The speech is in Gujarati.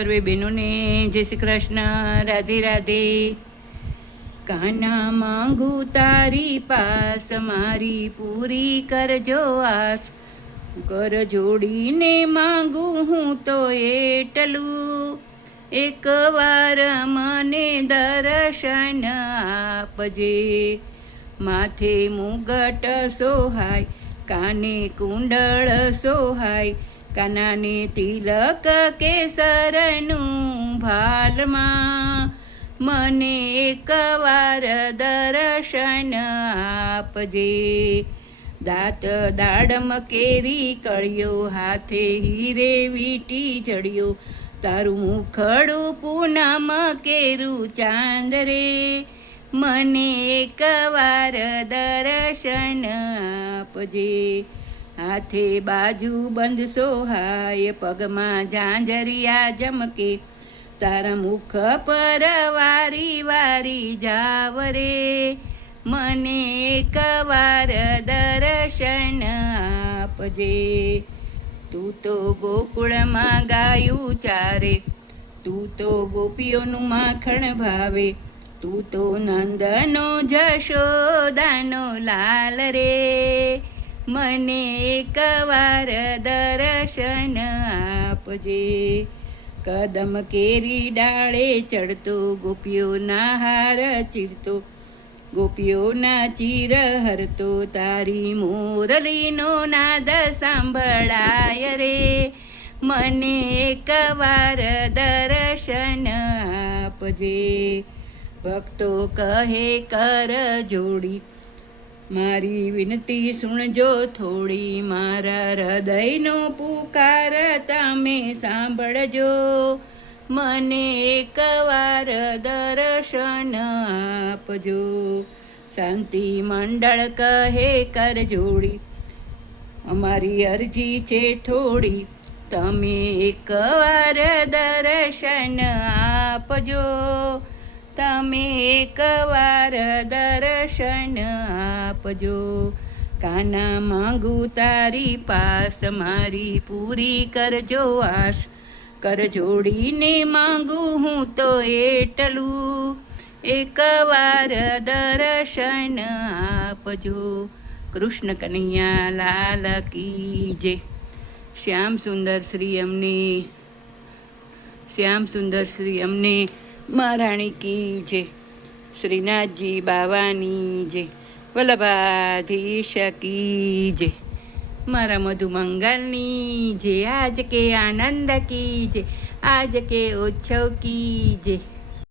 સર્વે બહેનોને જય શ્રી કૃષ્ણ, રાધે રાધે। કાના માંગુ તારી પાસ, મારી પૂરી કરજો આસ। કર જોડીને માંગુ હું તો એટલું, એકવાર મને દર્શન આપજે। માથે મુગટ સોહાય, કાને કુંડળ સોહાય, કાનાને તિલક કેસરનું ભાલમાં, મને એકવાર દર્શન આપજે। દાંત દાડમ કેરી કળિયો, હાથે હીરે વીટી જડિયો, તારું મુખડું પૂનમ કેરું ચાંદ રે, મને એકવાર દર્શન આપજે। હાથે બાજુ બંધ સોહાય, પગમાં ઝાંઝરિયા ઝમકે, તારા મુખ પર વારી વારી જાવ રે, મને એકવાર દર્શન આપજે। તું તો ગોકુળમાં ગાયું ચારે, તું તો ગોપીઓનું માખણ ભાવે, તું તો નંદનો જશોદાનો લાલ રે, મને એકવાર દર્શન આપજે। કદમ કેરી ડાળે ચડતો, ગોપીઓના હાર ચીરતો, ગોપીઓના ચીર હરતો, તારી મોરલીનો નાદ સાંભળાય રે, મને એકવાર દર્શન આપજે। ભક્તો કહે કર જોડી, મારી વિનતી સુણજો થોડી, મારા હૃદયનો પુકાર તમે સાંભળજો, મને એકવાર દર્શન આપજો। શાંતિ મંડળ કહે કર જોડી, અમારી અરજી છે થોડી, તમે એકવાર દર્શન આપજો, તમે એકવાર દર્શન આપજો। કાના માંગુ તારી પાસ, મારી પૂરી કરજો આસ। કર જોડીને માંગુ હું તો એટલું, એકવાર દર્શન આપજો। કૃષ્ણ કનૈયા લાલ કી જય। શ્યામ સુંદર શ્રી અમને મહારાણી કી જય। શ્રીનાથજી બાવાની જય। વલ્લભાધીશ કી જય। મારા મધુમંગલની જય। આજ કે આનંદ કી જય, આજ કે ઉત્સવ કી જય।